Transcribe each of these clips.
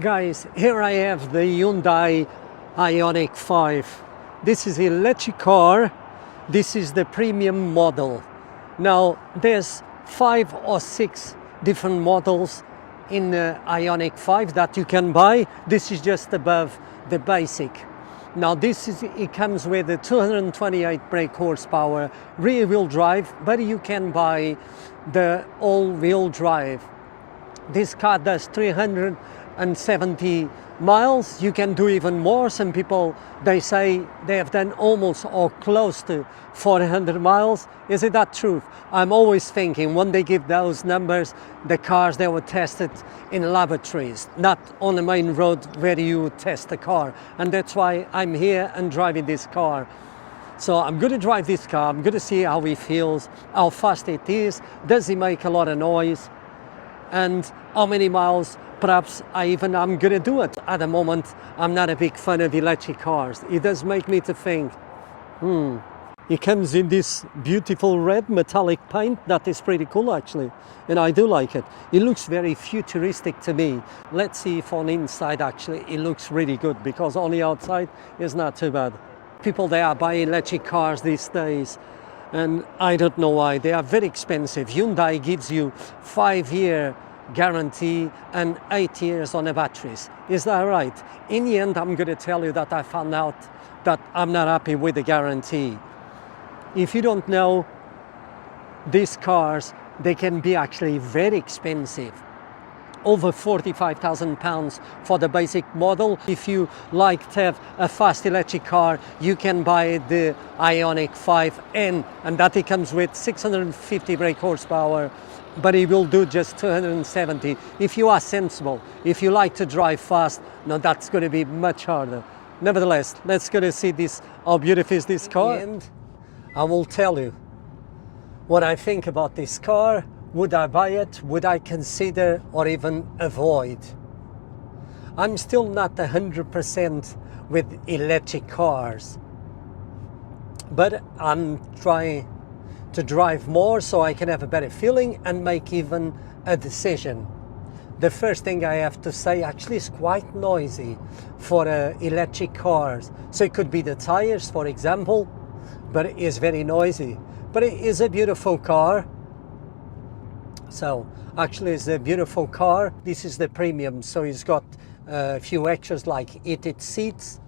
Guys, here I have the Hyundai Ioniq 5. This is an electric car. This is the premium model. Now, there's 5 or 6 different models in the Ioniq 5 that you can buy. This is just above the basic. Now, it comes with a 228 brake horsepower rear-wheel drive, but you can buy the all-wheel drive. This car does 370 miles. You can do even more. Some people, they say they have done almost or close to 400 miles. Is it that true? I'm always thinking when they give those numbers, the cars, they were tested in laboratories, not on the main road where you test the car. And that's why I'm here and driving this car. So I'm going to drive this car. I'm going to see how it feels, how fast it is. Does it make a lot of noise? And how many miles perhaps I'm going to do it. At the moment, I'm not a big fan of electric cars. It does make me to think, It comes in this beautiful red metallic paint that is pretty cool actually, and I do like it. It looks very futuristic to me. Let's see if on inside actually it looks really good, because on the outside it's not too bad. People, they are buying electric cars these days, and I don't know why. They are very expensive. Hyundai gives you 5-year guarantee and 8 years on the batteries. Is that right? In the end, I'm going to tell you that I found out that I'm not happy with the guarantee. If you don't know, these cars, they can be actually very expensive. Over £45,000 for the basic model. If you like to have a fast electric car, you can buy the Ioniq 5N, and that it comes with 650 brake horsepower, but it will do just 270. If you are sensible, if you like to drive fast, no, that's going to be much harder. Nevertheless, let's go to see this, how beautiful is this car. And I will tell you what I think about this car. Would I buy it? Would I consider or even avoid? I'm still not 100% with electric cars, but I'm trying to drive more so I can have a better feeling and make even a decision. The first thing I have to say, actually, is quite noisy for electric cars. So it could be the tires, for example, but it is very noisy. But it is a beautiful car. So actually it's a beautiful car. This is the premium, so it's got a few extras like heated seats,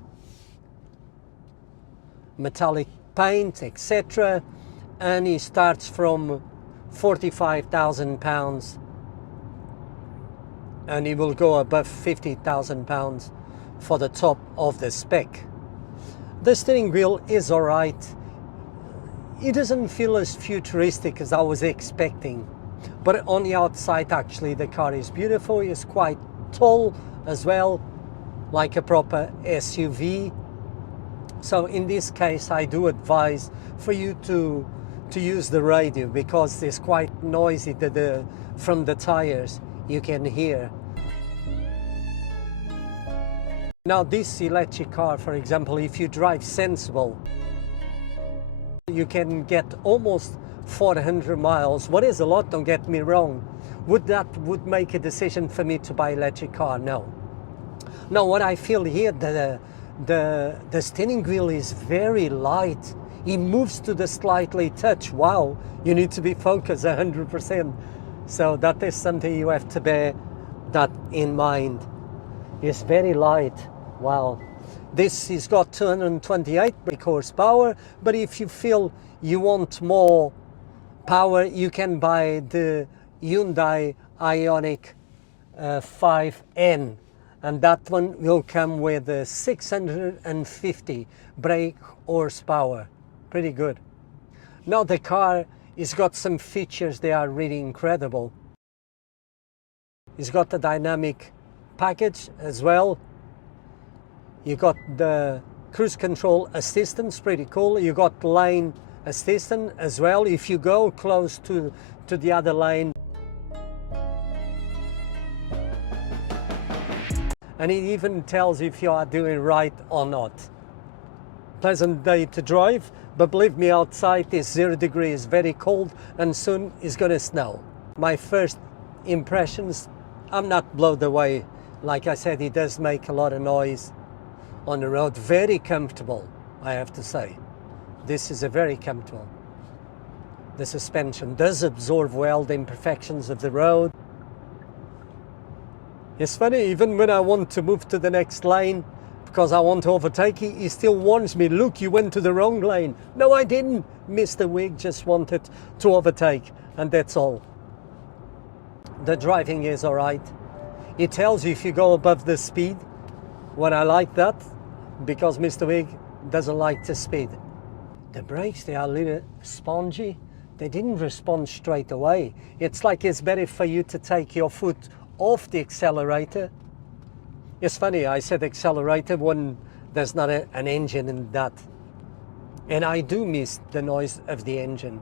metallic paint, etc. And it starts from £45,000 and it will go above £50,000 for the top of the spec. The steering wheel is alright. It doesn't feel as futuristic as I was expecting. But on the outside, actually, the car is beautiful. It's quite tall as well, like a proper SUV. So in this case, I do advise for you to use the radio, because it's quite noisy from the tires. You can hear. Now, this electric car, for example, if you drive sensible, you can get almost 400 miles. What is a lot, don't get me wrong. Would make a decision for me to buy electric car? No. Now, what I feel here, the steering wheel is very light. It moves to the slightly touch. Wow, you need to be focused 100%. So that is something you have to bear that in mind. It's very light. Wow. This has got 228 brake horsepower, but if you feel you want more power, you can buy the Hyundai Ioniq 5N, and that one will come with 650 brake horsepower. Pretty good. Now the car has got some features, they are really incredible. It's got the dynamic package as well. You got the cruise control assistance, pretty cool. You got lane assistant as well if you go close to the other lane. And it even tells if you are doing right or not. Pleasant day to drive, but believe me, outside is 0 degrees, very cold, and soon it's gonna snow. My first impressions, I'm not blown away Like I said, it does make a lot of noise on the road. Very comfortable, I have to say. This is a very comfortable. The suspension does absorb well the imperfections of the road. It's funny, even when I want to move to the next lane, because I want to overtake, he still warns me, look, you went to the wrong lane. No, I didn't. Mr. Wig just wanted to overtake, and that's all. The driving is all right. It tells you if you go above the speed. What I like that, because Mr. Wig doesn't like to speed. The brakes, they are a little spongy. They didn't respond straight away. It's like it's better for you to take your foot off the accelerator. It's funny, I said accelerator when there's not an engine in that. And I do miss the noise of the engine.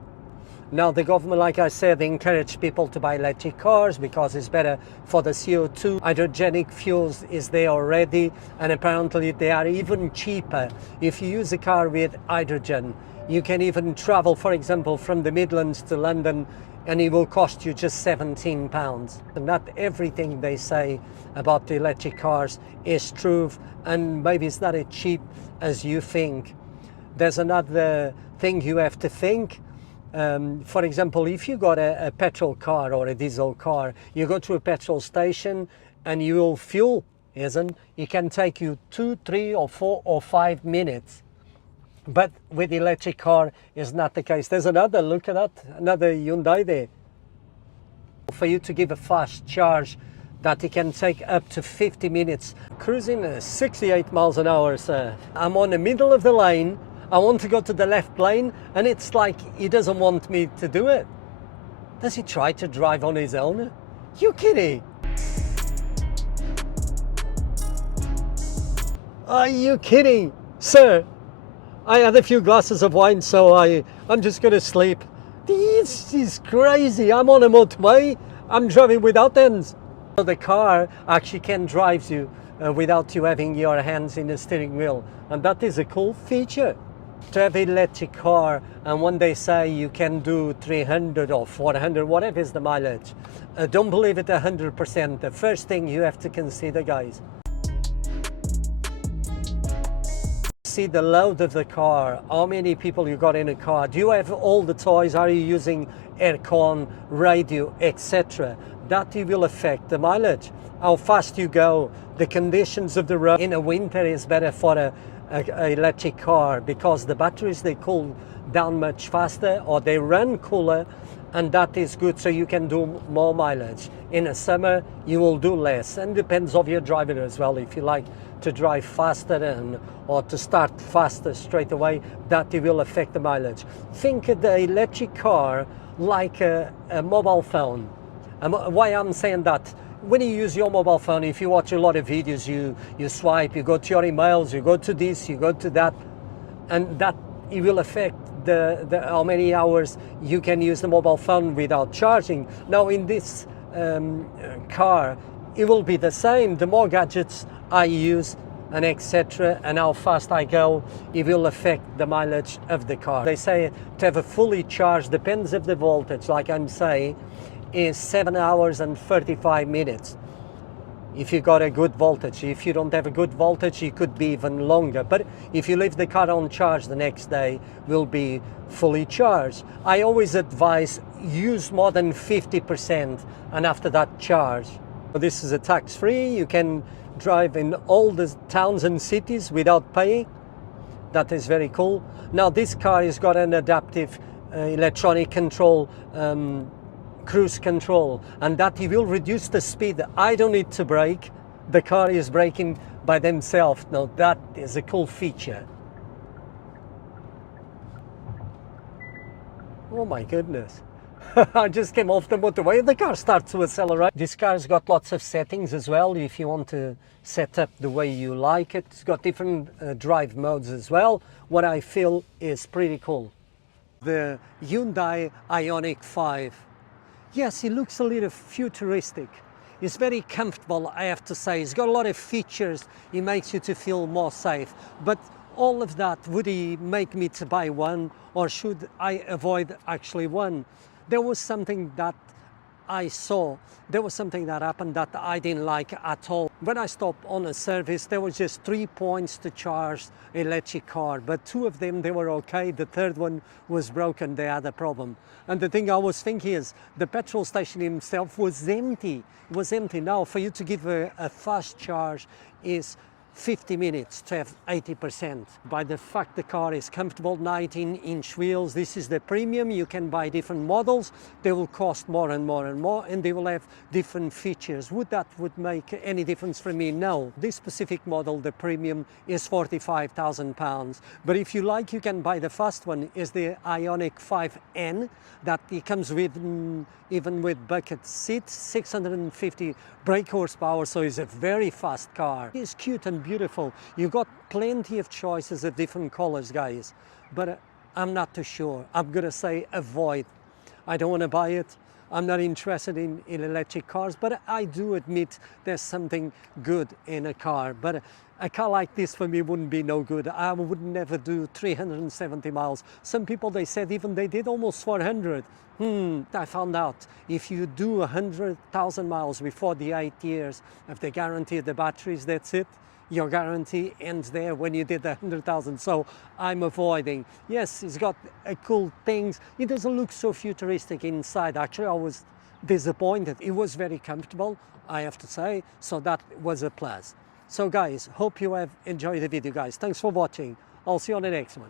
Now the government, like I said, encourage people to buy electric cars because it's better for the CO2. Hydrogenic fuels is there already, and apparently they are even cheaper. If you use a car with hydrogen, you can even travel, for example, from the Midlands to London, and it will cost you just £17. And not everything they say about the electric cars is true, and maybe it's not as cheap as you think. There's another thing you have to think. For example, if you got a petrol car or a diesel car, you go to a petrol station and you will fuel, isn't? It can take you 2, 3 or 4 or 5 minutes. But with the electric car, is not the case. There's another, look at that, another Hyundai there. For you to give a fast charge, that it can take up to 50 minutes. Cruising 68 miles an hour, sir. I'm on the middle of the lane. I want to go to the left lane, and it's like he doesn't want me to do it. Does he try to drive on his own? You kidding? Are you kidding? Sir, I had a few glasses of wine, so I'm just going to sleep. This is crazy. I'm on a motorway. I'm driving without hands. The car actually can drive you without you having your hands in the steering wheel. And that is a cool feature. To have an electric car, and when they say you can do 300 or 400, whatever is the mileage, don't believe it 100%. The first thing you have to consider, guys, see the load of the car, how many people you got in a car, do you have all the toys, are you using aircon, radio, etc. That will affect the mileage, how fast you go, the conditions of the road. In the winter is better for a electric car because the batteries, they cool down much faster, or they run cooler, and that is good, so you can do more mileage. In the summer you will do less, and depends on your driver as well. If you like to drive faster or to start faster straight away, that it will affect the mileage. Think of the electric car like a mobile phone. And why I'm saying that, when you use your mobile phone, if you watch a lot of videos, you swipe, you go to your emails, you go to this, you go to that, and that it will affect the how many hours you can use the mobile phone without charging. Now in this car, it will be the same. The more gadgets I use and etc., and how fast I go, it will affect the mileage of the car. They say to have a fully charged, depends of the voltage, like I'm saying, is 7 hours and 35 minutes. If you got a good voltage. If you don't have a good voltage, it could be even longer. But if you leave the car on charge, the next day will be fully charged. I always advise use more than 50% and after that charge. This is a tax-free. You can drive in all the towns and cities without paying. That is very cool. Now this car has got an adaptive electronic control, cruise control, and that it will reduce the speed. I don't need to brake. The car is braking by themselves. Now that is a cool feature. Oh my goodness. I just came off the motorway and the car starts to accelerate. This car's got lots of settings as well if you want to set up the way you like it. It's got different drive modes as well. What I feel is pretty cool. The Hyundai Ioniq 5. Yes, it looks a little futuristic. It's very comfortable, I have to say. It's got a lot of features. It makes you to feel more safe. But all of that, would it make me to buy one, or should I avoid actually one? There was something that I saw, there was something that happened that I didn't like at all. When I stopped on a service, there was just 3 points to charge electric car, but 2 of them, they were okay. The third one was broken, they had a problem. And the thing I was thinking is, the petrol station itself was empty. It was empty. Now, for you to give a fast charge is 50 minutes to have 80%. By the fact the car is comfortable, 19-inch wheels, this is the premium. You can buy different models. They will cost more and more and more, and they will have different features. Would make any difference for me? No. This specific model, the premium, is £45,000. But if you like, you can buy the fast one, is the Ioniq 5N, that it comes with even with bucket seats, 650 brake horsepower, so it's a very fast car. It's cute and beautiful. You've got plenty of choices of different colors, guys, but I'm not too sure. I'm gonna say avoid. I don't want to buy it. I'm not interested in electric cars, but I do admit there's something good in a car. But a car like this for me wouldn't be no good. I would never do 370 miles. Some people, they said even they did almost 400. I found out if you do 100,000 miles before the 8 years of the guarantee of the batteries, that's it. Your guarantee ends there when you did the 100,000. So I'm avoiding. Yes, it's got cool things. It doesn't look so futuristic inside. Actually, I was disappointed. It was very comfortable, I have to say. So that was a plus. So guys, hope you have enjoyed the video, guys. Thanks for watching. I'll see you on the next one.